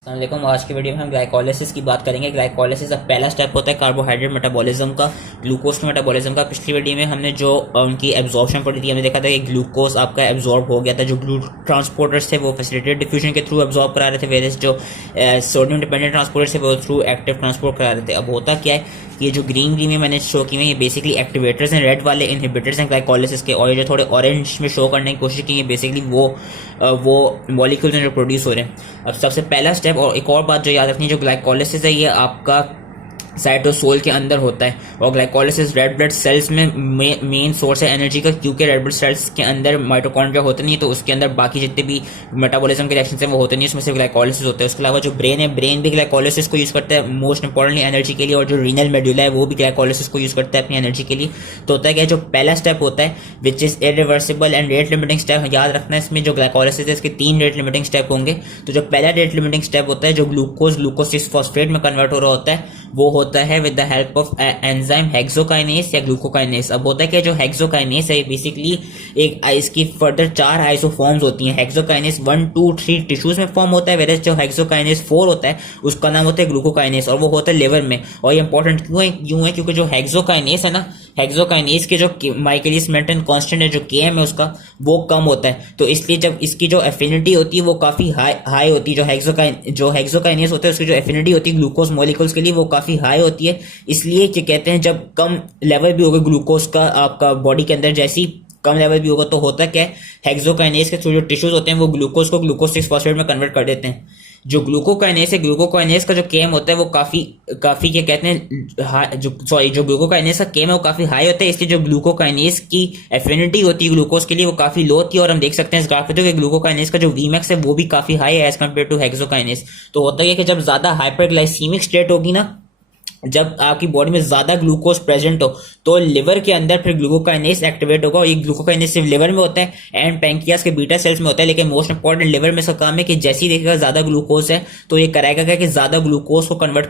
अस्सलामुअलैकुम। आज की वीडियो में हम ग्लाइकोलिसिस की बात करेंगे। ग्लाइकोलिसिस का पहला स्टेप होता है कार्बोहाइड्रेट मेटाबॉलिज्म का, ग्लूकोज के मेटाबॉलिज्म का। पिछली वीडियो में हमने जो उनकी एब्जॉर्प्शन पढ़ी थी, हमने देखा था कि ग्लूकोज आपका एब्जॉर्ब हो गया था। जो ट्रांसपोर्टर्स थे वो फैसिलिटेटेड डिफ्यूजन के थ्रू एब्जॉर्ब करा रहे थे, वेरियस जो सोडियम डिपेंडेंट ट्रांसपोर्टर्स थे वो थ्रू एक्टिव ट्रांसपोर्ट करा रहे थे। अब होता क्या है, ये जो ग्रीन में मैंने शो की हुई ये बेसिकली एक्टिवेटर्स हैं, रेड वाले इनहिबिटर्स हैं ग्लाइकोलिसिस के, और ये जो थोड़े ऑरेंज में शो करने की कोशिश की है बेसिकली वो मॉलिक्यूल्स हैं जो प्रोड्यूस हो रहे हैं। अब सबसे पहला स्टेप, और एक और बात जो याद रखनी है, जो ग्लाइकोलिसिस है ये आपका साइटोसोल के अंदर होता है, और ग्लाइकोलिसिस रेड ब्लड सेल्स में मेन सोर्स है एनर्जी का, क्योंकि रेड ब्लड सेल्स के अंदर माइटोकॉन्ड्रिया होते नहीं है, तो उसके अंदर बाकी जितने भी मेटाबॉलिज्म के रिएक्शंस हैं वो होते नहीं, उसमें सिर्फ ग्लाइकोलिसिस होता है। उसके अलावा जो ब्रेन है, ब्रेन भी ग्लाइकोलिसिस को यूज करता है मोस्ट इंपॉर्टेंटली एनर्जी के लिए, और जो रीनल मेडुला है वो भी ग्लाइकोलिसिस को यूज करता है अपनी एनर्जी के लिए। तो होता है क्या, जो पहला स्टेप होता है which is irreversible and rate limiting step, याद रखना है इसमें जो ग्लाइकोलिसिस है इसके 3 रेट लिमिटिंग स्टेप होंगे। तो जो पहला रेट लिमिटिंग स्टेप होता है, जो ग्लूकोज 6 फॉस्फेट में कन्वर्ट हो रहा होता है, वो होता है with the help of enzyme hexokinase या ग्लूकोकाइनेस। अब होता है कि जो हेक्सोकाइनेस है बेसिकली एक इसकी फर्दर 4 आइसोफॉर्म्स होती हैं। हेक्सोकाइनेस 1, 2, 3 टिश्यूज में फॉर्म होता है, वेरस जो हेक्सोकाइनेस 4 होता है उसका नाम होता है ग्लूकोकाइनेस, और वो होता है लिवर में। और ये इंपॉर्टेंट क्यों है क्योंकि जो हेक्सोकाइनेस है ना, हेक्सोकाइनेस के जो माइकेलिस मेंटन कांस्टेंट है जो Km है उसका, वो कम होता है। तो इसलिए जब इसकी जो एफिनिटी होती है वो काफी हाई होती है, जो हेक्सोकाइनेस होता है उसकी जो एफिनिटी होती है ग्लूकोज मॉलिक्यूल्स के लिए वो काफी हाई होती है। इसलिए कि कहते हैं जब कम लेवल भी होगा ग्लूकोज का आपका बॉडी के अंदर, जैसी कम लेवल भी होगा तो होता क्या है, हेक्सोकाइनेस के थ्रू जो टिश्यूज होते हैं वो ग्लूकोज को ग्लूकोज 6 फॉस्फेट में कन्वर्ट कर देते हैं। जो ग्लूकोकाइनेस है, ग्लूकोकाइनेस का जो केम होता है वो काफी क्या कहते हैं, जो ग्लूकोकाइनेस का केम है वो काफी हाई होता है, इसलिए जो ग्लूकोकाइनेस की एफिनिटी होती है ग्लूकोज के लिए वो काफी लो होती है। और हम देख सकते हैं इस ग्राफ पे कि ग्लूकोकाइनेस का जो वीमैक्स है वो भी काफी हाई है एज कम्पेयर टू हेक्सोकाइनेस। तो होता है कि जब ज्यादा हाइपरग्लाइसीमिक स्टेट होगी ना, जब आपकी बॉडी में ज्यादा ग्लूकोज प्रेजेंट हो तो लिवर के अंदर फिर ग्लूकोकाइनेस एक्टिवेट होगा, और ये ग्लूकोकाइनेस सिर्फ लिवर में होता है एंड पैंक्रियास के बीटा सेल्स में होता है। लेकिन मोस्ट इंपॉर्टेंट लिवर में इसका काम है कि जैसे ही देखेगा ज्यादा ग्लूकोज है तो ये कराएगा कि ज्यादा ग्लूकोज को कन्वर्ट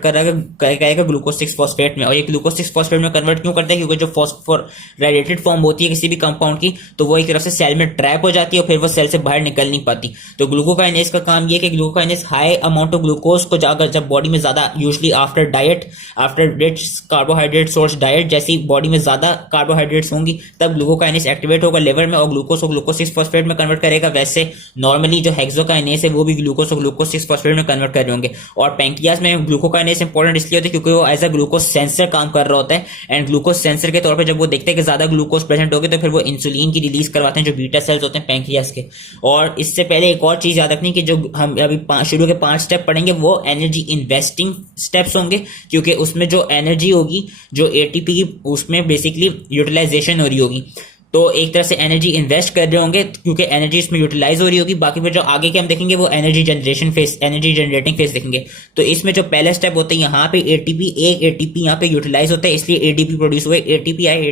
करेगा ग्लूकोज 6 फॉस्फेट में। और ये ग्लूकोज 6 फॉस्फेट में कन्वर्ट क्यों करता है, क्योंकि जो फॉस्फोराइलेटेड फॉर्म होती है किसी भी कंपाउंड की, तो वो एक तरफ से सेल में ट्रैप हो जाती है और फिर वो सेल से बाहर निकल नहीं पाती। तो ग्लूकोकाइनेस का काम ये कि glucokinase high amount of glucose को जाकर जब बॉडी में ज्यादा, usually after diet, after rich carbohydrate source diet, जैसी बॉडी में ज्यादा कार्बोहाइड्रेट्स होंगी तब ग्लूकोकाइनेस एक्टिवेट होगा लिवर में और ग्लूकोज को ग्लूकोज 6 फॉस्फेट में कन्वर्ट करेगा। वैसे नॉर्मली जो हेक्सोकाइनेस है वो भी ग्लूकोज को ग्लूकोज 6 फॉस्फेट में कन्वर्ट कर रहे होंगे। और पैंक्रियास में ग्लूकोकाइनेस इंपॉर्टेंट इसलिए होता है क्योंकि वो एज अ ग्लूकोज सेंसर काम कर रहा होता है, एंड ग्लूकोज सेंसर के तौर पर जब वो देखते हैं कि ज्यादा ग्लूकोज प्रेजेंट होगी तो फिर वो इंसुलिन की रिलीज करवाते हैं जो बीटा सेल्स होते हैं पैंक्रियास के। और इससे पहले एक और चीज याद रखनी कि जो हम अभी शुरू के 5 स्टेप पढ़ेंगे वो एनर्जी इन्वेस्टिंग स्टेप्स होंगे, क्योंकि उसमें जो एनर्जी होगी, जो एटीपी की उसमें बेसिकली यूटिलाइजेशन हो रही होगी, तो एक तरह से एनर्जी इन्वेस्ट कर रहे होंगे क्योंकि एनर्जी इसमें यूटिलाइज हो रही होगी। बाकी फिर जो आगे के हम देखेंगे वो energy generation phase, energy generating phase देखेंगे। तो इसमें जो पहला स्टेप होता है यहाँ पे एक एटीपी यहाँ पे यूटिलाइज होता है, इसलिए एडीपी प्रोड्यूस हुआ, एटीपी आए,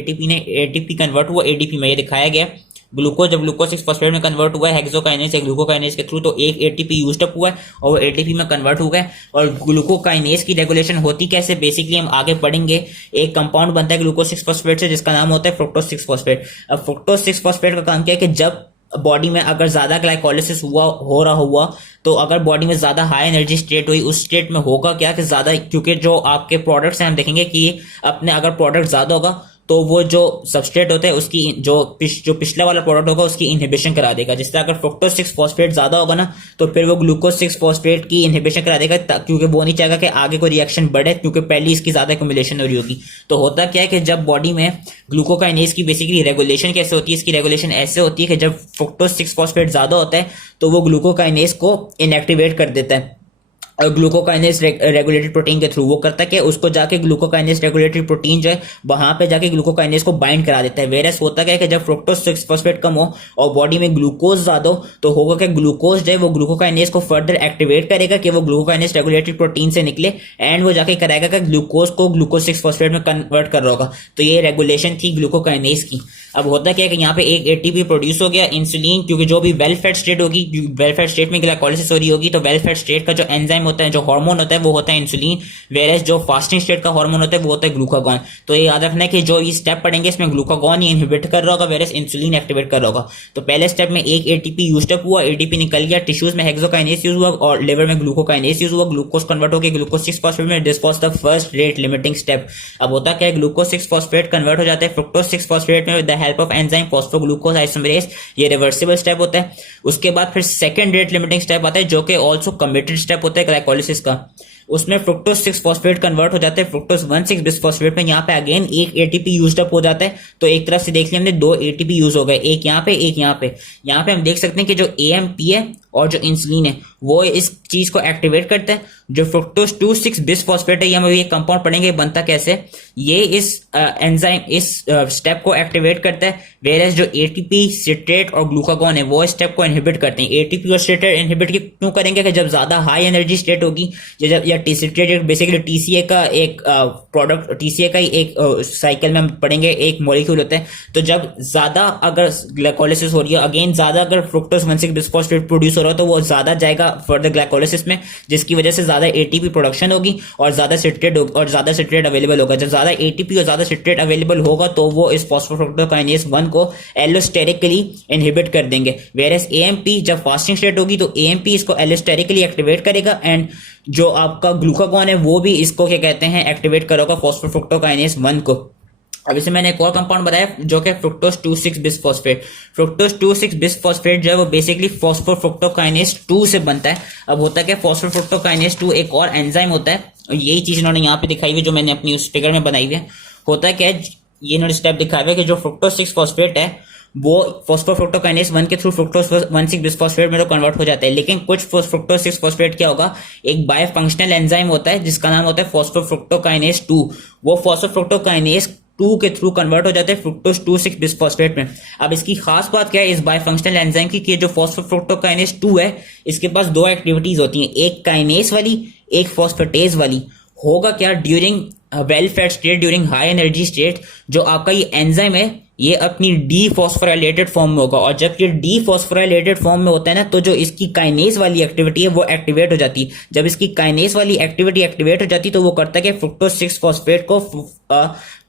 एटीपी कन्वर्ट हुआ एडीपी में, ये दिखाया गया। ग्लूकोज जब ग्लूकोज 6 फॉस्फेट में कन्वर्ट हुआ है हेक्सोकाइनेस या ग्लूकोकाइनेस के थ्रू, तो एक एटीपी यूज्ड अप हुआ है और वो एटीपी में कन्वर्ट हो गया। और ग्लूकोकाइनेस की रेगुलेशन होती कैसे बेसिकली हम आगे पढ़ेंगे। एक कंपाउंड बनता है ग्लूकोज 6 फॉस्फेट से जिसका नाम होता है फ्रुक्टोज 6 फॉस्फेट। अब फ्रुक्टोज 6 फॉस्फेट का काम क्या है कि जब बॉडी में अगर ज्यादा ग्लाइकोलिसिस हो रहा हुआ तो अगर बॉडी में ज्यादा हाई एनर्जी स्टेट हुई, उस स्टेट में होगा क्या कि ज्यादा, क्योंकि जो आपके प्रोडक्ट्स हैं हम देखेंगे कि अपने अगर प्रोडक्ट ज्यादा होगा तो वो जो सबस्ट्रेट होता है उसकी जो पिछला वाला प्रोडक्ट होगा उसकी इनहिबिशन करा देगा। जिस तरह अगर फ्रुक्टोज 6 फॉस्फेट ज्यादा होगा ना तो फिर वो ग्लूकोज 6 फॉस्फेट की इनहिबिशन करा देगा, क्योंकि वो नहीं चाहेगा कि आगे कोई रिएक्शन बढ़े क्योंकि पहले इसकी ज्यादा एक्युमुलेशन हो रही होगी। तो होता क्या है कि जब बॉडी में ग्लूकोकाइनेस की बेसिकली रेगुलेशन कैसे होती है, इसकी रेगुलेशन ऐसे होती है कि जब फ्रुक्टोज 6 फॉस्फेट ज्यादा होता है तो वो ग्लूकोकाइनेस को इनएक्टिवेट कर देता है। और ग्लूकोकाइनेस रेगुलेटरी प्रोटीन के थ्रू वो करता है कि उसको जाके ग्लूकोकाइनेस रेगुलेटरी प्रोटीन जो है वहां पे जाके ग्लूकोकाइनेस को बाइंड करा देता है। वेरस होता क्या है कि जब फ्रुक्टोज 6 फॉस्फेट कम हो और बॉडी में ग्लूकोज ज्यादा हो तो होगा कि ग्लूकोज जो है वो ग्लूकोकाइनेस को फर्दर एक्टिवेट करेगा कि वो ग्लूकोकाइनेस रेगुलेटरी प्रोटीन से निकले, एंड वो जाके कराएगा कि ग्लूकोज को ग्लूकोज 6 फॉस्फेट में कन्वर्ट कर रहा होगा। तो ये रेगुलेशन थी ग्लूकोकाइनेस की। अब होता क्या है कि यहाँ पे एक एटीपी प्रोड्यूस हो गया, इंसुलिन क्योंकि जो भी वेल फेड स्टेट होगी, वेल फेड स्टेट में ग्लाइकोलिसिस हो रही होगी, तो वेल फेड स्टेट का जो एंजाइम होता है, जो हार्मोन होता है वो होता है इंसुलिन, वेरएस जो फास्टिंग स्टेट का हार्मोन होता है वो होता है ग्लूकागॉन। तो ये याद रखना है कि जो ये स्टेप पढ़ेंगे इसमें ग्लूकागॉन ही इनहिबिट कर रहा होगा, वेरएस इंसुलिन एक्टिवेट कर रहा होगा। तो पहले स्टेप में एक एटीपी यूज्ड अप हुआ, एटीपी निकल गया, टिश्यूज में हेक्सोकाइनेज यूज हुआ और लिवर में ग्लूकोकाइनेज यूज हुआ, ग्लूकोज कन्वर्ट होकर ग्लूकोज 6 फॉस्फेट में। This was the first rate limiting step. अब होता क्या है, ग्लूकोज 6 फॉस्फेट कन्वर्ट हो जाता है फ्रुक्टोज 6 फॉस्फेट में with the help of enzyme phosphoglucose isomerase. ये रिवर्सिबल स्टेप होता है। उसके बाद फिर सेकंड रेट लिमिटिंग स्टेप आता है जो कि ऑल्सो कमिटेड स्टेप होता है ग्लाइकोलिसिस का। उसमें फ्रुक्टोज 6 फॉस्फेट कन्वर्ट हो जाते हैं फ्रुक्टोज 1,6 बिसफॉस्फेट में। यहाँ पे अगेन एक एटीपी यूज्ड अप हो जाता है। तो एक तरफ से देख लिया हमने, दो एटीपी यूज हो गए, एक यहाँ पे एक यहाँ पे। यहाँ पे हम देख सकते हैं कि जो एएमपी है और जो इंसुलिन है वो इस चीज को एक्टिवेट करता है। जो फ्रुक्टोज 2,6 बिसफॉस्फेट है, ये कंपाउंड पढ़ेंगे बनता कैसे, ये इस एंजाइम इस स्टेप को एक्टिवेट करता है। वेरएस जो एटीपी, सिट्रेट और ग्लूकागॉन है वो स्टेप को इनहिबिट करते हैं। एटीपी और सिट्रेट इनहिबिट क्यों करेंगे कि जब ज्यादा हाई एनर्जी स्टेट होगी, या सिट्रेट बेसिकली टीसीए का एक प्रोडक्ट, टीसीए का ही एक साइकिल में हम पढ़ेंगे, एक मॉलिक्यूल होता है। तो जब ज्यादा अगर ग्लाइकोलिसिस हो रही है, अगेन ज्यादा अगर फ्रुक्टोज 1,6 बिसफॉस्फेट प्रोड्यूस हो रहा है तो वो ज्यादा जाएगा फर्दर ग्लाइकोलिसिस में, जिसकी वजह से ज्यादा एटीपी प्रोडक्शन होगी और ज्यादा सिट्रेट अवेलेबल होगा। जब ज्यादा एटीपी और ज्यादा सिट्रेट अवेलेबल होगा तो वो इस फॉस्फोफ्रुक्टोकाइनेज 1 को एलोस्टेरिकली इनहिबिट कर देंगे। वेरएस एएमपी जब फास्टिंग स्टेट होगी तो एएमपी इसको एलोस्टेरिकली एक्टिवेट करेगा, एंड जो आपका ग्लूकागॉन है वो भी इसको क्या कहते हैं एक्टिवेट करेगा फॉस्फोफ्रुक्टोकाइनेज 1 को। अब इसे मैंने एक और कंपाउंड बताया जो कि फ्रुक्टोज 2,6 बिसफॉस्फेट। फ्रुक्टोज 2,6 बिसफॉस्फेट जो है वो बेसिकली फॉस्फोफ्रुक्टोकाइनेज 2 से बनता है। अब होता है कि फॉस्फोफ्रुक्टोकाइनेज 2 एक और एंजाइम होता है, और यही चीज इन्होंने यहाँ पे दिखाई हुई जो मैंने अपनी उस फिगर में बनाई हुई है। होता है क्या, ये इन्होंने स्टेप दिखाया हुआ है कि जो फ्रुक्टोज 6 फॉस्फेट है वो फॉस्फोफ्रुक्टोकाइनेज 1 के थ्रू फ्रुक्टोज 1,6 बिसफॉस्फेट में तो कन्वर्ट हो जाता है। लेकिन कुछ फ्रुक्टोज 6 फॉस्फेट क्या होगा, एक बायोफंक्शनल एंजाइम होता है जिसका नाम होता है फॉस्फोफ्रुक्टोकाइनेज 2। वो फॉस्फोफ्रुक्टोकाइनेज 2 के थ्रू कन्वर्ट हो जाते हैं फ्रुक्टोज 2,6 बिसफॉस्फेट में। अब इसकी खास बात क्या है इस बायोफंक्शनल एंजाइम की, कि जो फॉस्फोफ्रुक्टोकाइनेज 2 है इसके पास दो एक्टिविटीज होती हैं, एक काइनेज वाली, एक फॉस्फेटेज वाली। होगा क्या, during well fade state, during high energy state, जो आपका ये एंजाइम है ये अपनी डीफॉस्फोराइलेटेड फॉर्म में होगा। और जब ये डीफॉस्फोराइलेटेड फॉर्म में होता है ना, तो जो इसकी काइनेज वाली एक्टिविटी है वो एक्टिवेट हो जाती है। जब इसकी काइनेज वाली एक्टिविटी एक्टिवेट हो जाती है तो वो करता है कि फ्रुक्टोज 6 फॉस्फेट को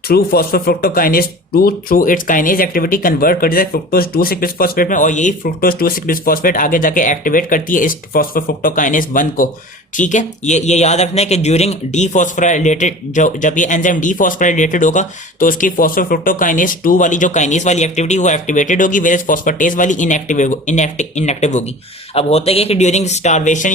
through phosphofructokinase 2 through it's kinase activity convert कर देता है फ्रुक्टोज 2,6 बिसफॉस्फेट में, और यही फ्रुक्टोज 2,6 बिसफॉस्फेट आगे जाके एक्टिवेट करती है इस फॉस्फोफ्रुक्टोकाइनेज 1 को। ठीक है, ये याद रखना है कि ड्यूरिंग डीफॉस्फोराइलेटेड, जब ये एंजाइम डीफॉस्फोराइलेटेड होगा तो उसकी फॉस्फोफ्रुक्टोकाइनेज 2 वाली जो काइनेज वाली एक्टिविटी वो एक्टिवेटेड होगी, वेरएस फॉस्फेटेज वाली इनएक्टिव होगी। अब होता है कि ड्यूरिंग स्टारवेशन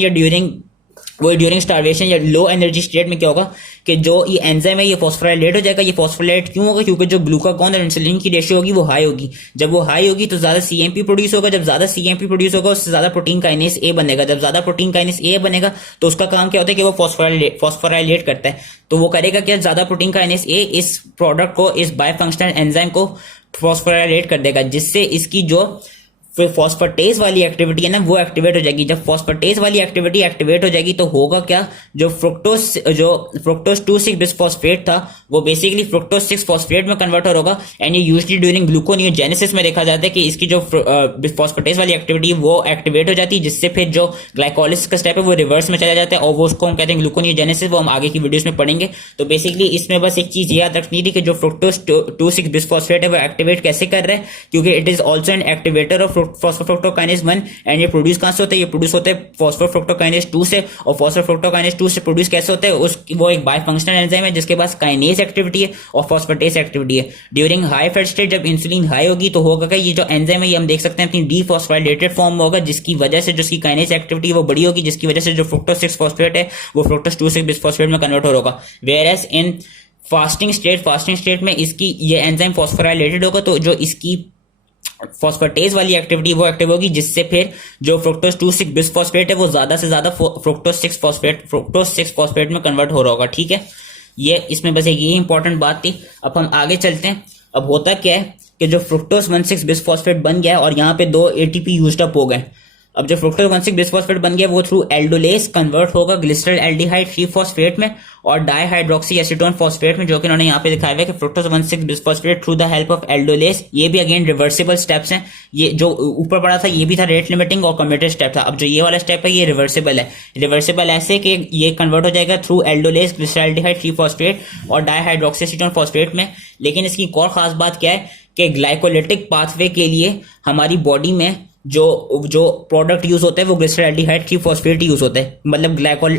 या लो एनर्जी स्टेट में क्या होगा कि जो ये एंजाइम है ये फॉस्फोराइलेट हो जाएगा। ये फॉस्फोराइलेट क्यों होगा, क्योंकि जो ग्लूकागॉन और इंसुलिन की रेशियो होगी वो हाई होगी। जब वो हाई होगी तो ज्यादा सीएमपी प्रोड्यूस होगा, जब ज्यादा सीएमपी प्रोड्यूस होगा उससे ज्यादा प्रोटीन काइनेज ए बनेगा। जब ज्यादा प्रोटीन काइनेज ए बनेगा तो उसका काम क्या होता है कि वो फॉस्फोराइलेट करता है। तो वो करेगा क्या, ज्यादा प्रोटीन काइनेज ए इस प्रोडक्ट को, इस बायोफंक्शनल एंजाइम को फॉस्फोराइलेट कर देगा, जिससे इसकी जो फिर फॉस्फेटेज वाली एक्टिविटी है ना वो एक्टिवेट हो जाएगी। जब फॉस्फेटेज वाली एक्टिविटी एक्टिवेट हो जाएगी तो होगा क्या, जो फ्रुक्टोज 2,6 बिसफॉस्फेट था वो बेसिकली फ्रुक्टोज 6 फॉस्फेट में कन्वर्ट होगा। एंड ये यूजुअली ड्यूरिंग ग्लूकोनियोजेनेसिस में देखा जाता है कि इसकी जो फॉस्फेटेज वाली एक्टिविटी वो एक्टिवेट हो जाती है, जिससे फिर जो ग्लाइकोलिसिस का स्टेप है वो रिवर्स में चला जाता है, और वो उसको हम कहते हैं ग्लूकोनियोजेनेसिस। वो हम आगे की वीडियोस में पढ़ेंगे। तो बेसिकली इसमें बस एक चीज याद रखनी थी कि जो फ्रुक्टोज 2,6 बिसफॉस्फेट है वो एक्टिवेट कैसे कर रहा है, क्योंकि it is also an activator of phosphofructokinase 1। And ये प्रोड्यूस कहां से होता है, ये प्रोड्यूस होते हैं फॉस्फोफ्रुक्टोकाइनेज 2 से। और फॉस्फोफ्रुक्टोकाइनेज 2 से प्रोड्यूस कैसे होता है, वो एक बायोफंक्शनल एंजाइम है जिसके पास काइनेज एक्टिविटी है और फॉस्फेटेज एक्टिविटी है। ड्यूरिंग हाई फेड स्टेट जब इंसुलिन हाई होगी तो होगा कि ये जो एंजाइम है ये हम देख सकते हैं अपनी डीफॉस्फोराइलेटेड फॉर्म में होगा, जिसकी वजह से जो इसकी काइनेज एक्टिविटी है वो बड़ी होगी, जिसकी वजह से जो फ्रुक्टोज 6 फॉस्फेट है वो फ्रुक्टोज 2,6 बिसफॉस्फेट में कन्वर्ट होगा। वेयरएज इन फास्टिंग स्टेट में इसकी ये एंजाइम फॉस्फोराइलेटेड होगा, तो जो इसकी फॉस्फेटेज वाली एक्टिविटी वो एक्टिव होगी, जिससे फिर जो फ्रुक्टोज 2,6 बिसफॉस्फेट है वो ज्यादा से ज्यादा फ्रुक्टोज 6 फॉस्फेट में कन्वर्ट हो रहा होगा। ठीक है, ये इसमें बस एक ये इंपॉर्टेंट बात थी। अब हम आगे चलते हैं। अब होता क्या है कि जो फ्रुक्टोज 1,6 बिसफॉस्फेट बन गया है और यहाँ पे दो एटीपी यूज्ड अप हो गए, अब जो फ्रुक्टोज 1,6 बिस्फॉस्फेट बन गया वो थ्रू एल्डोलेस कन्वर्ट होगा ग्लिसरल एल्डिहाइड 3 फॉस्फेट में और डाइहाइड्रोक्सी एसीटोन फॉस्फेट में, जो कि उन्होंने यहाँ पे दिखाया हुआ है कि fructose 1,6 bisphosphate through the help of aldolase. ये भी अगेन रिवर्सिबल स्टेप्स हैं। ये जो ऊपर पड़ा था ये भी था रेट लिमिटिंग और कम्यूटेड स्टेप था। अब जो ये वाला स्टेप है ये रिवर्सिबल है। रिवर्सिबल ऐसे कि ये कन्वर्ट हो जाएगा through aldolase glycerol aldehyde 3 phosphate और डाइहाइड्रोक्सी एसीटोन फॉस्फेट में। लेकिन इसकी एक और खास बात क्या है कि ग्लाइकोलिटिक पाथवे के लिए हमारी बॉडी में जो प्रोडक्ट यूज होता है वो ग्लिसरल एल्डिहाइड 3 फॉस्फेट यूज होता है। मतलब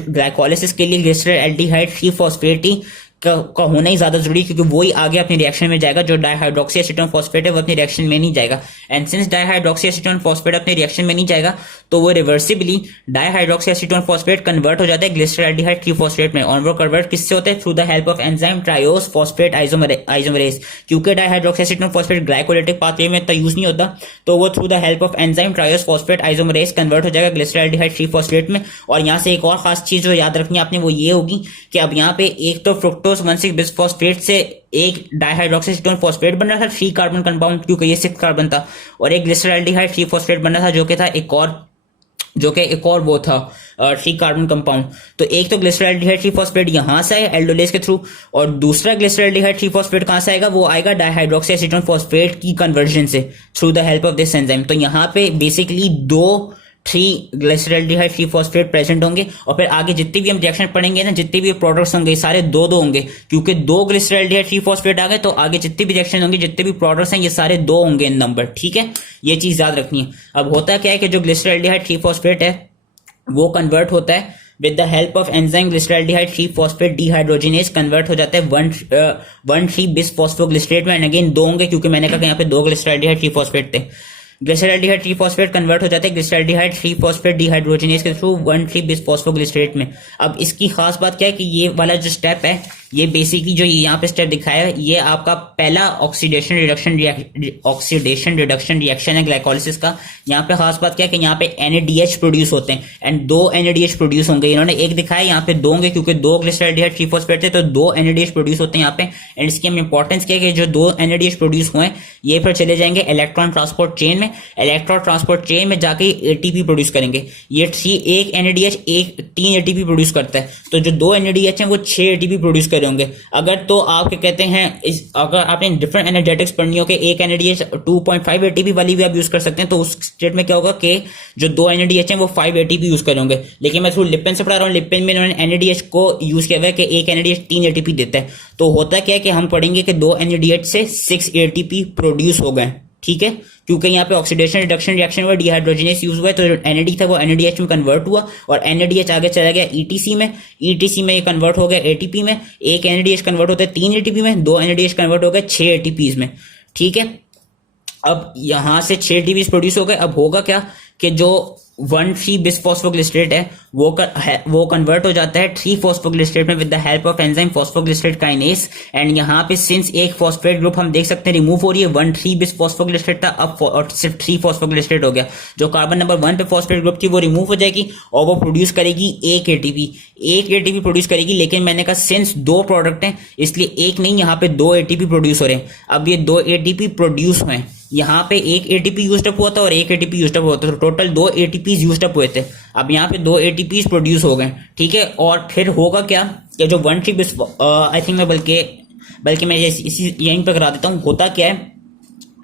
ग्लाइकोलिसिस के लिए ग्लिसरल एल्डिहाइड 3 फॉस्फेट ही का होना ही ज्यादा जरूरी है, क्योंकि वही आगे अपनी रिएक्शन में जाएगा। जो डाइहाइड्रोक्सी एसीटोन फॉस्फेट है वो अपनी रिएक्शन में नहीं जाएगा। And since dihydroxy acetone phosphate अपनी रिएक्शन में नहीं जाएगा तो वो reversibly dihydroxy acetone phosphate convert हो जाता है ग्लिसरल एल्डिहाइड 3 फॉस्फेट में। और वो कन्वर्ट किससे होता है? Through the help of enzyme triose phosphate isomerase. क्योंकि dihydroxy acetone phosphate glycolytic pathway में इतना यूज नहीं होता तो वो through the help of enzyme triose phosphate isomerase convert हो जाएगा ग्लिसरल एल्डिहाइड 3 फॉस्फेट में। और यहाँ से एक और खास चीज जो याद रखनी है आपने वो ये होगी कि अब यहाँ पे एक तो फ्रुक्टोज 1,6 बिस्फॉस्फेट से एक डाइहाइड्रोक्सी एसीटोन फॉस्फेट बन रहा था 3 कार्बन कंपाउंड, क्योंकि ये 6 कार्बन था, और एक ग्लिसरल एल्डिहाइड 3 फॉस्फेट बन रहा था जो कि था एक और वो था 3 कार्बन कंपाउंड। तो एक तो ग्लिसरल एल्डिहाइड 3 फॉस्फेट यहां से आया एल्डोलेस के थ्रू, और दूसरा ग्लिसरल एल्डिहाइड 3 फॉस्फेट कहां से आएगा? वो आएगा डाइहाइड्रोक्सी एसीटोन फॉस्फेट की कन्वर्जन से through the help of this enzyme. तो यहाँ पे basically 3 glycerol aldehyde 3 phosphate present होंगे। और फिर आगे जितने भी हम रिएक्शन पढ़ेंगे ना, जितने भी प्रोडक्ट्स होंगे सारे 2-2 होंगे, क्योंकि 2 ग्लिसरल एल्डिहाइड 3 फॉस्फेट आ गए तो आगे जितने भी रिएक्शन होंगे, जितने भी प्रोडक्ट्स हैं, ये सारे 2 होंगे इन नंबर। ठीक है, ये चीज याद रखनी है। अब होता क्या है कि जो ग्लिसरल एल्डिहाइड 3 फॉस्फेट है वो कन्वर्ट होता है with the help of enzyme glycerol aldehyde 3 phosphate dehydrogenase, convert हो जाता है 1,3 बिस फॉस्फोग्लिसरेट में। एंड अगेन 2 होंगे क्योंकि मैंने कहा कि यहाँ पे 2 ग्लिसरल एल्डिहाइड 3 फॉस्फेट थे। ग्लिसरल एल्डिहाइड 3 फॉस्फेट कन्वर्ट हो जाते हैं ग्लिसरल एल्डिहाइड 3 फॉस्फेट डिहाइड्रोजिनेज के थ्रू 1,3 बिस फॉस्फोग्लिसरेट में। अब इसकी खास बात क्या है कि ये वाला जो स्टेप है ये बेसिकली जो यहाँ पे स्टेप दिखाया है ये आपका पहला ऑक्सीडेशन रिडक्शन रिएक्शन है ग्लाइकोलिसिस का। यहाँ पे खास बात क्या है कि यहाँ पे NADH प्रोड्यूस होते हैं एंड 2 NADH प्रोड्यूस होंगे। इन्होंने एक दिखाया, यहाँ पे 2 होंगे क्योंकि 2 ग्लिसरल एल्डिहाइड 3 फॉस्फेट थे तो 2 NADH प्रोड्यूस होते हैं यहाँ पे। एंड इसकी हम इंपॉर्टेंस क्या है कि जो 2 NADH प्रोड्यूस हुए ये फिर चले जाएंगे इलेक्ट्रॉन ट्रांसपोर्ट चेन में। इलेक्ट्रॉन ट्रांसपोर्ट चेन में जाके ATP प्रोड्यूस करेंगे। ये एक NADH 3 ATP प्रोड्यूस करता है, तो जो 2 NADH हैं वो 6 ATP प्रोड्यूस कर रहे होंगे। अगर तो आपके कहते हैं अगर आपने डिफरेंट एनर्जेटिक्स पढ़नी हो कि एक NADH 2.5 ATP वाली भी आप यूज कर सकते हैं, तो उस स्टेट में क्या होगा कि जो 2 NADH हैं वो 5 ATP यूज करेंगे। लेकिन मैं थ्रू लिपिन से पढ़ा रहा हूँ, लिपिन में इन्होंने NADH को यूज किया हुआ है कि एक NADH 3 ATP देता है। तो होता क्या है कि हम पढ़ेंगे कि 2 NADH से 6 ATP प्रोड्यूस हो गए। ठीक है, क्योंकि यहाँ पे ऑक्सीडेशन रिडक्शन रिएक्शन हुआ, डिहाइड्रोजनेस यूज हुआ है, तो जो NAD था वो NADH में कन्वर्ट हुआ और NADH आगे चला गया ETC में। ETC में ये कन्वर्ट हो गया ATP में। एक NADH कन्वर्ट होता है 3 ATP में, 2 NADH कन्वर्ट हो गए 6 ATPs में। ठीक है, अब यहां से 6 ATPs प्रोड्यूस हो गए। अब होगा क्या कि जो 1,3 बिस फॉस्फोग्लिसरेट है वो कन्वर्ट हो जाता है 3 फॉस्फोग्लिसरेट में with the help of enzyme phosphoglycerate kinase. And यहाँ पे सिंस एक फॉस्फेट ग्रुप हम देख सकते हैं रिमूव हो रही है, 1,3 बिस फॉस्फोग्लिसरेट था अब और सिर्फ 3 फॉस्फोग्लिसरेट हो गया। जो कार्बन नंबर 1 पे फॉस्फेट ग्रुप थी वो रिमूव हो जाएगी और वो प्रोड्यूस करेगी एक ATP प्रोड्यूस करेगी। लेकिन मैंने कहा सिंस 2 प्रोडक्ट हैं इसलिए एक नहीं, यहाँ पे 2 ATP प्रोड्यूस हो रहे हैं। अब ये 2 ATP प्रोड्यूस हुए, यहाँ पे एक ATP यूज्ड अप हुआ था और एक ATP यूज्ड अप हुआ था, तो टोटल 2 ATPs यूज्ड अप हुए थे। अब यहाँ पे 2 ATPs प्रोड्यूस हो गए। ठीक है, और फिर होगा क्या कि जो 1,3 बिस आई थिंक मैं बल्कि मैं इसी यहीं पर करा देता हूँ। होता क्या है,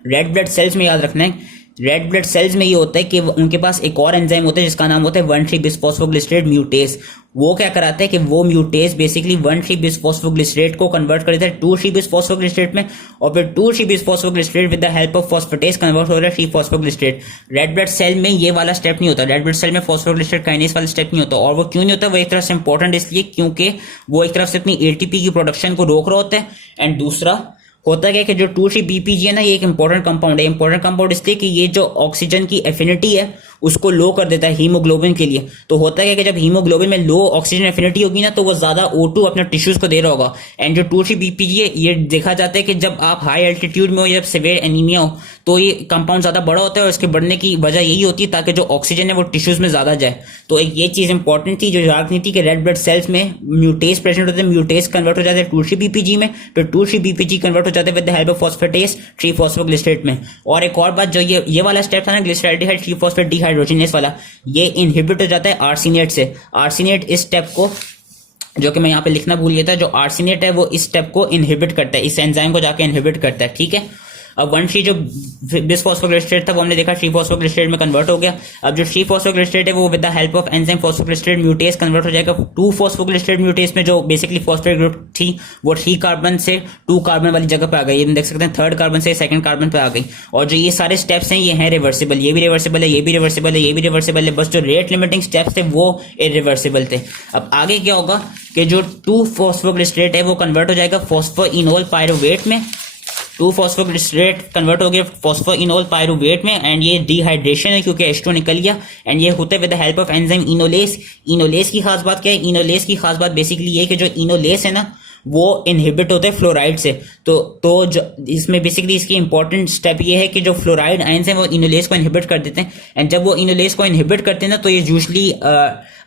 रेड ब्लड सेल्स में याद रखना है, रेड ब्लड सेल्स में ये होता है कि उनके पास एक और एंजाइम होता है जिसका नाम होता है 1,3 बिस फॉस्फोग्लिसरेट म्यूटेस। वो क्या कराता है कि वो म्यूटेस बेसिकली 1,3 बिस फॉस्फोग्लिसरेट को कन्वर्ट कर देता है 2,3 बिस फॉस्फोग्लिसरेट में, और फिर 2,3 बिस phosphoglycerate with the help of phosphatase convert हो रहा है 3 फॉस्फोग्लिसरेट। रेड ब्लड सेल में ये वाला स्टेप नहीं होता, रेड ब्लड सेल में फॉस्फोग्लिसरेट काइनेज वाला स्टेप नहीं होता। और वो क्यों नहीं होता? वो एक तरफ से इंपॉर्टेंट इसलिए क्योंकि वो एक तरफ से अपनी ATP की प्रोडक्शन को रोक रहा होता है, एंड दूसरा होता क्या है कि जो 2,3 BPG है ना, ये एक इंपॉर्टेंट कंपाउंड है। इंपॉर्टेंट कंपाउंड इसलिए कि ये जो ऑक्सीजन की एफिनिटी है उसको लो कर देता है हीमोग्लोबिन के लिए। तो होता है कि जब हीमोग्लोबिन में लो ऑक्सीजन एफिनिटी होगी ना तो वो ज्यादा O2 अपने टिश्यूज को दे रहा होगा। एंड जो 2,3 BPG है ये देखा जाता है कि जब आप हाई एल्टीट्यूड में हो या सिवियर एनीमिया हो तो ये कंपाउंड ज्यादा बड़ा होता है, और इसके बढ़ने की वजह यही होती है ताकि जो ऑक्सीजन है वो टिश्यूज में ज्यादा जाए। तो एक ये चीज इंपॉर्टेंट थी जो याद नहीं थी कि रेड ब्लड सेल्स में म्यूटेस प्रेजेंट होते हैं, म्यूटेस कन्वर्ट हो जाते हैं 2,3 BPG में, फिर 2,3 BPG कन्वर्ट हो जाते हैं with the help of phosphatase 3 phosphoglycerate में। और एक और बात, जो ये वाला स्टेप था ना ग्लिसरल एल्डिहाइड 3 फॉस्फेट डिहाइड्रोजनेस वाला, ये इनहिबिट हो जाता है आर्सिनेट से। आर्सिनेट इस स्टेप को, जो कि मैं यहाँ पे लिखना भूल गया था, जो आर्सिनेट है वो इस स्टेप को इनहिबिट करता है, इस एंजाइम को जाके इनहिबिट करता है, ठीक है। अब 1 जो बिसफॉस्फोग्लिसरेट था वो हमने देखा 3-फॉस्फोग्लिसरेट में कन्वर्ट हो गया। अब जो 3-फॉस्फोग्लिसरेट है वो with the help of enzyme phosphoglycerate mutase convert हो जाएगा 2-फॉस्फोग्लिसरेट म्यूटेस में, जो बेसिकली फॉस्फेट ग्रुप थी वो 3 कार्बन से 2 कार्बन वाली जगह पे आ गई। ये देख सकते हैं 3rd कार्बन से 2nd कार्बन पे आ गई। और जो ये सारे स्टेप्स हैं ये हैं रिवर्सिबल, ये भी रिवर्सिबल है, ये भी रिवर्सिबल है, ये भी रिवर्सिबल है, बस जो रेट लिमिटिंग स्टेप्स थे वो इरिवर्सिबल थे। अब आगे क्या होगा कि जो 2-फॉस्फोग्लिसरेट है वो कन्वर्ट हो जाएगा फॉस्फोइनोल पायरुवेट में, 2-फॉस्फोग्लिसरेट कन्वर्ट हो गया फॉस्फोइनोल पायरुवेट में, एंड ये डिहाइड्रेशन है क्योंकि H2 निकल गया, एंड ये होते with the help of enzyme enolase. Enolase की खास बात क्या है? इनोलेस की खास बात बेसिकली ये कि जो इनोलेस है ना वो इनहिबिट होते हैं फ्लोराइड से। तो जो इसमें बेसिकली इसकी इंपॉर्टेंट स्टेप ये है कि जो फ्लोराइड आयंस हैं वो इनोलेस को इनहिबिट कर देते हैं, एंड जब वो इनोलेस को इनहिबिट करते हैं ना तो ये यूजली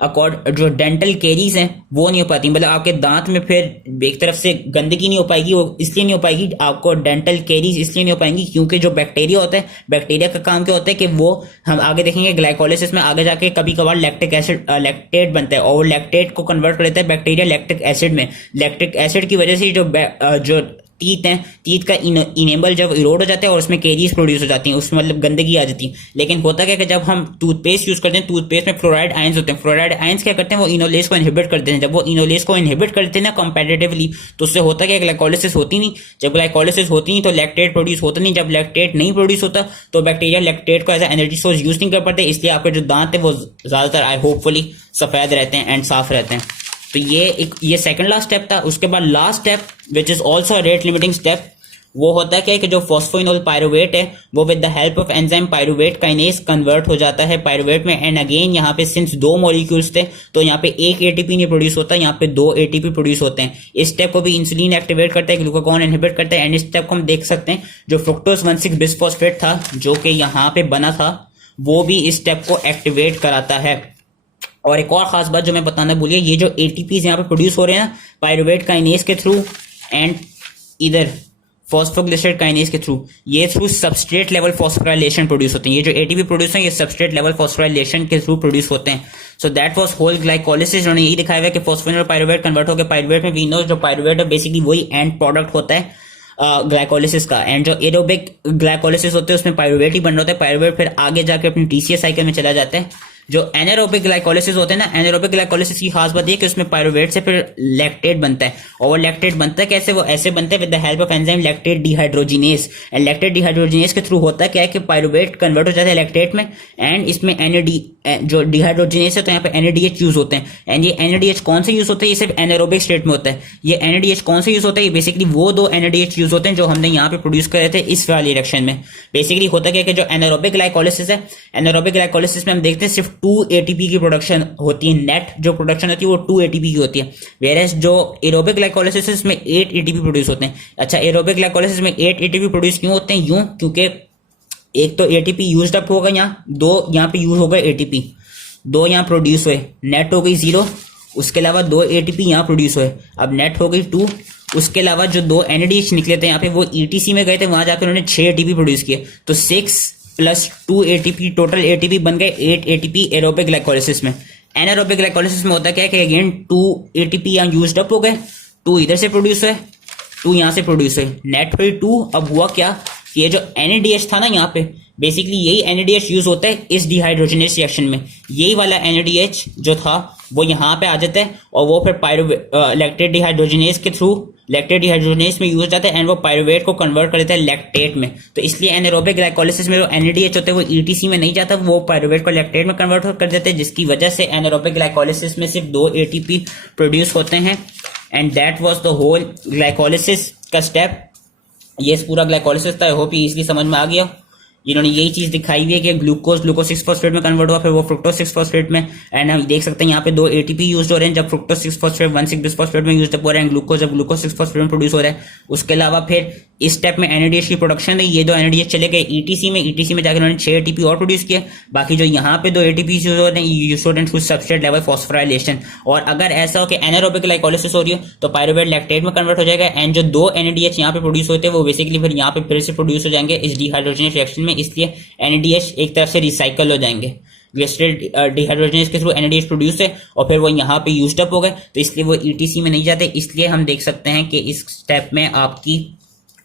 जो डेंटल कैरीज हैं वो नहीं हो पाती, मतलब आपके दांत में फिर एक तरफ से गंदगी नहीं हो पाएगी, वो इसलिए नहीं हो पाएगी, आपको डेंटल कैरीज इसलिए नहीं हो पाएंगी क्योंकि जो बैक्टीरिया होता है, बैक्टीरिया का काम क्या होता है कि वो, हम आगे देखेंगे ग्लाइकोलिसिस में आगे जाके कभी कभार लैक्टिक एसिड लैक्टेट बनता है और वो लैक्टेट को कन्वर्ट कर देता है बैक्टीरिया लैक्टिक एसिड में। लैक्टिक एसिड की वजह से जो टीथ हैं, टीथ का इनेबल जब इरोड हो जाता है और उसमें कैरीज प्रोड्यूस हो जाती हैं, उसमें मतलब गंदगी आ जाती है। लेकिन होता क्या है कि जब हम टूथपेस्ट यूज करते हैं, टूथपेस्ट में फ्लोराइड आयंस होते हैं, फ्लोराइड आयंस क्या करते हैं वो इनोलेस को इनहिबिट करते हैं। जब वो इनोलेस को इनहिबिट करते हैं ना कंपैरेटिवली, तो उससे होता क्या, ग्लाइकोलिसिस होती नहीं। जब ग्लाइकोलिसिस होती नहीं तो लैक्टेट प्रोड्यूस होता नहीं, जब लैक्टेट नहीं प्रोड्यूस होता तो बैक्टीरिया लैक्टेट को एज एनर्जी सोर्स यूज नहीं कर पाते, इसलिए आपके जो दांत है वो ज्यादातर आई होपफुली सफेद रहते हैं एंड साफ रहते हैं। तो ये सेकंड लास्ट स्टेप था। उसके बाद last step which is also rate limiting step, वो होता है कि जो फॉस्फोइनोल पायरुवेट है वो with the help of enzyme pyruvate kinase convert हो जाता है पायरुवेट में, एंड अगेन यहाँ पे सिंस 2 मॉलिक्यूल्स थे तो यहाँ पे एक एटीपी नहीं प्रोड्यूस होता, यहाँ पे 2 एटीपी प्रोड्यूस होते हैं। इस स्टेप को भी इंसुलिन एक्टिवेट करता है, ग्लूकागॉन इनहिबिट करता है, एंड इस स्टेप को हम देख सकते हैं जो फ्रुक्टोज 1,6 बिसफॉस्फेट था जो कि यहाँ पे बना था वो भी इस स्टेप को एक्टिवेट कराता है। और एक और खास बात जो मैं बताना भूलिए, ये जो एटीपीज यहाँ पे प्रोड्यूस हो रहे हैं ना पायरुवेट काइनेज के थ्रू एंड इधर फॉस्फोग्लिसरेट काइनेज के थ्रू, ये through substrate level phosphorylation produce होते हैं। ये जो एटीपी प्रोड्यूस हैं ये सबस्ट्रेट लेवल फॉस्फोराइलेशन के थ्रू प्रोड्यूस होते हैं। So that was whole glycolysis. उन्होंने यही दिखाया हुआ है कि फॉस्फोइनोल पायरुवेट कन्वर्ट होकर पायरुवेट में, वी नो जो पायरुवेट है बेसिकली वही एंड प्रोडक्ट होता है ग्लाइकोलिसिस का, एंड जो एरोबिक ग्लाइकोलिसिस होते हैं उसमें पायरुवेट ही बन रहा होता है। पायरुवेट फिर आगे जाके अपनी टीसीएस साइकिल में चला जाता है। जो एनारोबिक ग्लाइकोलिसिस होते हैं ना, एनारोबिक ग्लाइकोलिसिस की खास बात ये कि उसमें पायरुवेट से फिर लैक्टेट बनता है, और वो लैक्टेट बनता है कैसे, वो ऐसे बनता है with the help of enzyme lactate dehydrogenase. And lactate dehydrogenase के थ्रू होता है क्या है कि पायरुवेट कन्वर्ट हो जाता है लैक्टेट में, एंड इसमें एनएडी जो डिहाइड्रोजिनेस है तो यहाँ पे एनएडीएच यूज होते हैं। एंड ये एनएडीएच कौन से यूज होते हैं, ये सिर्फ एनारोबिक स्टेट में होता है। ये एनएडीएच कौन से यूज होता है, ये बेसिकली वो 2 एनएडीएच यूज होते हैं जो हमने यहाँ पे प्रोड्यूस करे थे इस वाली रिएक्शन में। बेसिकली होता क्या है कि जो एनारोबिक ग्लाइकोलिसिस है, एनारोबिक ग्लाइकोलिसिस में हम देखते हैं सिर्फ 2 एटीपी की प्रोडक्शन होती है, नेट जो प्रोडक्शन होती है वो 2 एटीपी की होती है, वेयरएज जो एरोबिक ग्लाइकोलिसिस है उसमें 8 एटीपी प्रोड्यूस होते हैं। अच्छा, एरोबिक ग्लाइकोलिसिस में 8 एटीपी प्रोड्यूस क्यों होते हैं? यूं क्योंकि एक तो एटीपी यूज्ड अप होगा, यहाँ 2 यहाँ पे यूज होगा एटीपी, 2 यहाँ प्रोड्यूस हुए, नेट हो गई 0, उसके अलावा 2 एटीपी यहाँ प्रोड्यूस हुए, अब नेट हो गई 2, उसके अलावा जो 2 एनएडीएच निकले थे यहाँ पे वो ईटीसी में गए थे, वहां जाकर उन्होंने 6 एटीपी प्रोड्यूस किए, तो 6 + 2 एटीपी टोटल एटीपी बन गए 8 एटीपी एरोबिक ग्लाइकोलिसिस में। एनारोबिक ग्लाइकोलिसिस में होता क्या है कि अगेन 2 एटीपी यहाँ यूज्ड अप हो गए, 2 इधर से प्रोड्यूस हुए, 2 यहाँ से प्रोड्यूस हुए, नेट हुई 2। अब हुआ क्या कि ये जो एनएडीएच था ना यहाँ पे, बेसिकली यही एनएडीएच यूज होता है इस डिहाइड्रोजनेस रिएक्शन में। यही वाला एनएडीएच जो था वो यहाँ पे आ जाता है और वो फिर लैक्टेट डिहाइड्रोजनेस के थ्रू लैक्टेट डिहाइड्रोजनेस में यूज हो जाता है, एंड वो पायरुवेट को कन्वर्ट कर देता है लैक्टेट में। तो इसलिए एनारोबिक ग्लाइकोलिसिस में जो एनएडीएच होता है वो ईटीसी में नहीं जाता, वो पायरुवेट को लैक्टेट में कन्वर्ट कर देते हैं, जिसकी वजह से एनारोबिक ग्लाइकोलिसिस में सिर्फ 2 एटीपी प्रोड्यूस होते हैं। And that was the whole glycolysis का स्टेप। ये पूरा ग्लाइकोलिसिस था। आई होप ये इजीली समझ में आ गया। इन्होंने यही चीज दिखाई हुई है कि ग्लूकोज 6 फॉस्फेट में कन्वर्ट हुआ, फिर वो फ्रुक्टोज 6 फॉस्फेट में, एंड हम देख सकते हैं यहाँ पे 2 एटीपी यूज हो रहे हैं जब फ्रुक्टोज 6 फॉस्फेट 1,6 बिसफॉस्फेट में यूज हो रहे हैं, ग्लूकोज जब ग्लूकोज 6 फॉस्फेट में प्रोड्यूस हो रहा है। उसके अलावा फिर इस स्टेप में एनएडीएच की प्रोडक्शन है, ये 2 एनएडीएच चले गए ईटीसी में, ईटीसी में जाकर उन्होंने 6 एटीपी और प्रोड्यूस किए। बाकी जो यहाँ पे 2 एटीपी यूज हो रहे हैं यूज हो रहे हैं सबस्ट्रेट लेवल फॉस्फोराइलेशन। और अगर ऐसा हो कि एनारोबिक ग्लाइकोलिसिस हो रही हो तो पायरुवेट लैक्टेट में कन्वर्ट हो जाएगा, एंड जो 2 एनएडीएच यहाँ पे प्रोड्यूस होते हैं वो बेसिकली फिर यहाँ पे फिर से प्रोड्यूस हो जाएंगे इस डिहाइड्रोजनेस रिएक्शन में, इसलिए एनएडीएच एक तरफ से रिसाइकल हो जाएंगे। ग्लिसरॉल डिहाइड्रोजनेज के थ्रू NADH प्रोड्यूस है और फिर वो यहाँ पे यूज्ड अप हो गए, तो इसलिए वो ETC में नहीं जाते। इसलिए हम देख सकते हैं कि इस स्टेप में आपकी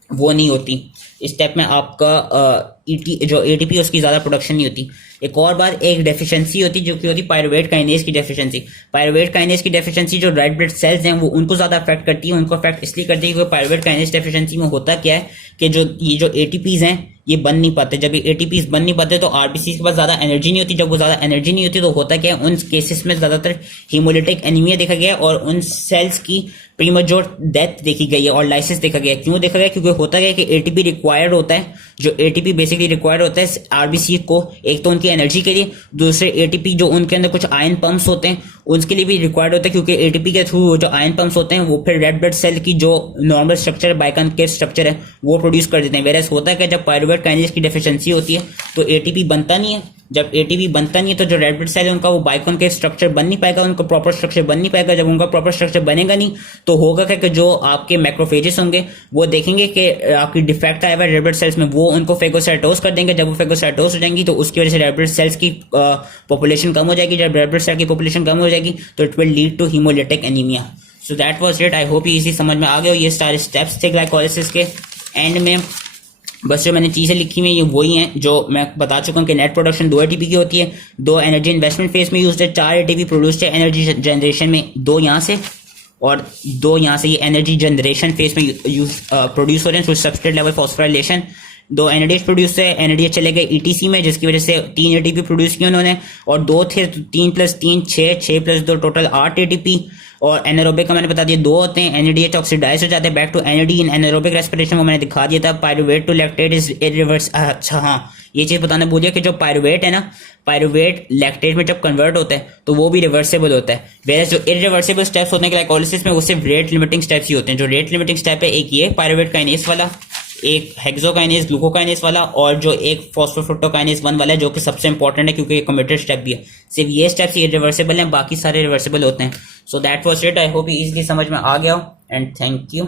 वो नहीं होती, इस स्टेप में आपका जो ATP उसकी ज़्यादा प्रोडक्शन नहीं होती। एक और बात, एक डेफिशिएंसी होती जो कि होती पायरुवेट काइनेज की डेफिशिएंसी। पायरुवेट काइनेज की डेफिशिएंसी जो रेड ब्लड सेल्स हैं वो उनको ज़्यादा अफेक्ट करती है। उनको अफेक्ट इसलिए करती है क्योंकि पायरुवेट काइनेज डेफिशिएंसी में होता क्या है कि ये जो ATPs हैं ये बन नहीं पाते। जब ये ATPs बन नहीं पाते तो RBC के पास ज़्यादा एनर्जी नहीं होती। जब वो ज़्यादा एनर्जी नहीं होती तो होता क्या है, उन केसेस में ज़्यादातर हीमोलिटिक एनीमिया देखा गया और उन सेल्स की प्रीमेच्योर डेथ देखी गई है और लाइसिस देखा गया। क्यों देखा गया? क्योंकि होता क्या है कि ATP रिक्वायर्ड होता है। जो ATP बेसिकली रिक्वायर्ड होता है RBC को, एक तो उनकी एनर्जी के लिए, दूसरे ATP जो उनके अंदर कुछ आयन पंप्स होते हैं उसके लिए भी रिक्वायर्ड होता है, क्योंकि ATP के थ्रू जो आयन पंप्स होते हैं वो फिर रेड ब्लड सेल की जो नॉर्मल स्ट्रक्चर बाइकॉन्केव स्ट्रक्चर है वो प्रोड्यूस कर देते हैं। वेरस होता है कि जब पायरुवेट काइनेज की डेफिशिएंसी होती है तो ATP बनता नहीं है। जब ATP बनता नहीं है तो जो रेड ब्लड सेल है उनका वो बाइकॉन्केव स्ट्रक्चर बन नहीं पाएगा, उनका प्रॉपर स्ट्रक्चर बन नहीं पाएगा। जब उनका प्रॉपर स्ट्रक्चर बनेगा नहीं तो होगा क्या कि जो आपके मैक्रोफेजेस होंगे वो देखेंगे कि आपकी डिफेक्ट आया हुआ रेड ब्लड सेल्स में, वो उनको फेगोसाइटोस कर देंगे। जब वो फेगोसाइटोस हो जाएंगी तो उसकी वजह से रेड ब्लड सेल्स की पॉपुलेशन कम हो जाएगी। जब रेड ब्लड सेल की पॉपुलेशन कम हो जाएगी तो it will lead to haemolytic anaemia. So that was it. I hope ये इजी समझ में आ गया। ये सारे स्टेप्स थे ग्लाइकोलाइसिस के। एंड में बस जो मैंने चीज़ें लिखी हुई हैं ये वही हैं जो मैं बता चुका हूँ कि नेट प्रोडक्शन 2 ATP की होती है, 2 एनर्जी इन्वेस्टमेंट फेज में यूज है, 4 ATP प्रोड्यूस्ड है एनर्जी जनरेशन में, 2 यहाँ से और 2 यहाँ से, ये एनर्जी जनरेशन फेज में प्रोड्यूस हो रहे हैं through substrate level phosphorylation. 2 NADH produce है, NADH चले गए ETC में जिसकी वजह से 3 ATP प्रोड्यूस किए उन्होंने, और 2 थे 3 + 3 6, 6 + 2 टोटल 8 ATP। और एनारोबिक का मैंने बता दिया 2 होते हैं। NADH ऑक्सीडाइज हो जाते हैं back to NAD in anaerobic respiration, वो मैंने दिखा दिया था। Pyruvate to lactate is irreverse. अच्छा हाँ, ये चीज़ बताना भूल गया कि जो पायरुवेट है ना, पायरुवेट लैक्टेट में जब कन्वर्ट होता है तो वो भी रिवर्सेबल होता है। वेरस जो इरिवर्सेबल स्टेप्स होते हैं ग्लाइकोलाइसिस में वो सिर्फ रेट लिमिटिंग स्टेप्स ही होते हैं। जो रेट लिमिटिंग स्टेप है, एक ये पायरुवेट काइनेज वाला, एक हेक्सोकाइनेज ग्लूकोकाइनेज वाला, और जो एक फॉस्फोफ्रुक्टोकाइनेज 1 वाला है जो कि सबसे इंपॉर्टेंट है क्योंकि ये कमिटेड स्टेप भी है। सिर्फ ये स्टेप्स इरिवर्सेबल हैं, बाकी सारे रिवर्सेबल होते हैं। So that was it. I hope easily समझ में आ गया हो एंड थैंक यू।